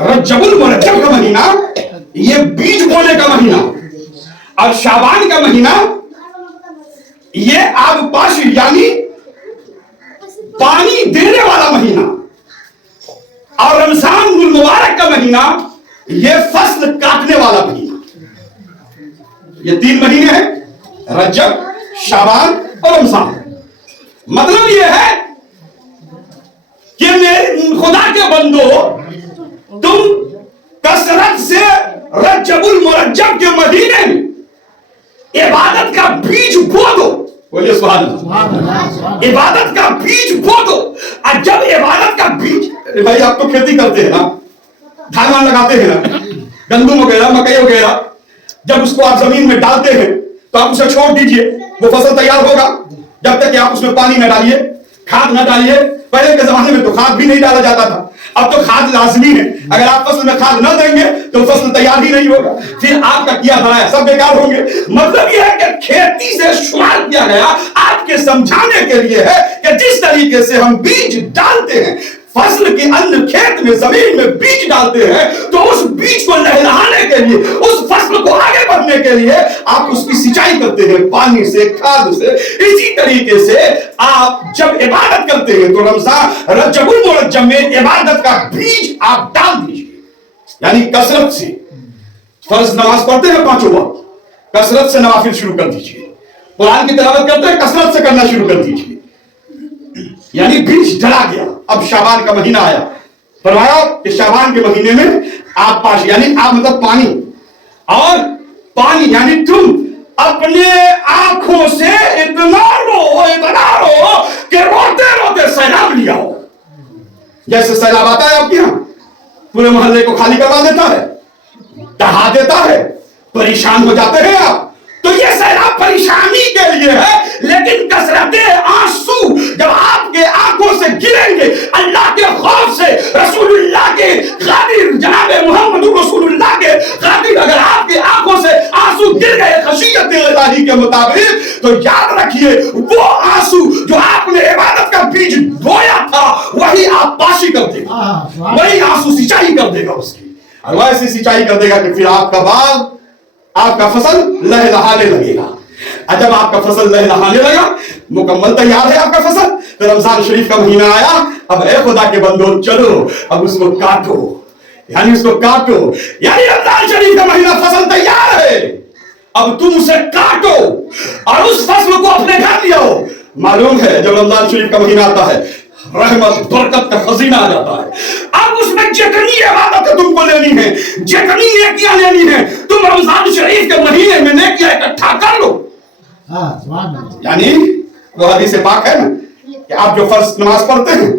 रज्जबुल मुरज्जब का महीना ये बीज बोने का महीना, और शाबान का महीना ये आबपाशी यानी पानी देने वाला महीना, और रमजान मुबारक का महीना ये फसल काटने वाला महीना। ये 3 महीने हैं, रजब, शाबान और रमजान। मतलब ये है कि मेरे खुदा के बंदो, तुम कसरत से रज्जबुल मुरज्जब के महीने में इबादत का बीज बो दो। बोलिए सुभान अल्लाह। इबादत का बीज बो दो। और जब इबादत का बीज, भाई आप तो खेती करते हैं ना, धान वान लगाते हैं ना, गंदम वगैरह, मकई वगैरह, जब उसको आप जमीन में डालते हैं तो आप उसे छोड़ दीजिए, वो फसल तैयार होगा जब तक कि आप उसमें पानी न डालिए, खाद न डालिए। पहले के जमाने में तो खाद भी नहीं डाला जाता था, अब तो खाद लाजमी है। अगर आप फसल में खाद न देंगे तो फसल तैयार ही नहीं होगा, फिर आपका किया धराया सब बेकार होंगे। मतलब यह है कि खेती से शुमार किया गया आपके समझाने के लिए है कि जिस तरीके से हम बीज डालते हैं, फसल के अन्न खेत में जमीन में बीज डालते हैं, तो उस बीज को लहराने के लिए, उस फसल को आगे बढ़ने के लिए आप उसकी सिंचाई करते हैं पानी से, खाद से। इसी तरीके से आप जब इबादत करते हैं तो रमजान रजबुल मुरज्जब में इबादत का बीज आप डाल दीजिए, यानी कसरत से। फर्ज नमाज पढ़ते हैं 5 वक्त, कसरत से नवाफिल शुरू कर दीजिए। कुरान की तिलावत करते हैं, कसरत से करना शुरू कर दीजिए, यानी बीज डला गया। अब शाबान का महीना आया, फरमाया कि शाबान के महीने में आप पास, यानी आप मतलब पानी, और पानी यानी तुम अपने आंखों से इतना रो कि रोते रोते सैलाब लिया हो। जैसे सैलाब आता है आपके यहां, पूरे मोहल्ले को खाली करवा देता है, दहा देता है, परेशान हो जाते हैं आप, तो ये सैलाब परेशानी के लिए है। लेकिन कसरते आंसू जब आपके आंखों से गिरेंगे, अल्लाह के खौफ से, रसूलुल्लाह के खातिर, जनाबे मोहम्मद रसूलुल्लाह के खातिर अगर आपके आंखों से आंसू गिर गए खशियत इलाही के मुताबिक, तो याद रखिए वो आंसू जो आपने इबादत का बीज बोया था वही आप पाशी कर देगा, वही आंसू सिंचाई कर देगा उसकी, और वैसी सिंचाई कर देगा कि फिर आपका बाग, आपका फसल लहलहाने लगेगा। जब आपका फसल लहलहाने लगा, मुकम्मल तैयार है आपका फसल, तो रमजान शरीफ का महीना आया। अब ए खुदा के बंदो चलो, अब उसको काटो, यानी उसको काटो, यानी रमजान शरीफ का महीना फसल तैयार है, अब तुम उसे काटो और उस फसल को अपने घर ले आओ। मालूम है जब रमजान शरीफ का महीना आता है, रहमत बरकत का खजीना आ जाता है। अब उसमें जितनी इबादतें तुमको लेनी है, जितनी नेकियां लेनी है, तुम रमजान शरीफ के महीने में नेकियां इकट्ठा कर लो। यानी वो हदीस पाक है ना कि आप जो फर्ज नमाज पढ़ते हैं,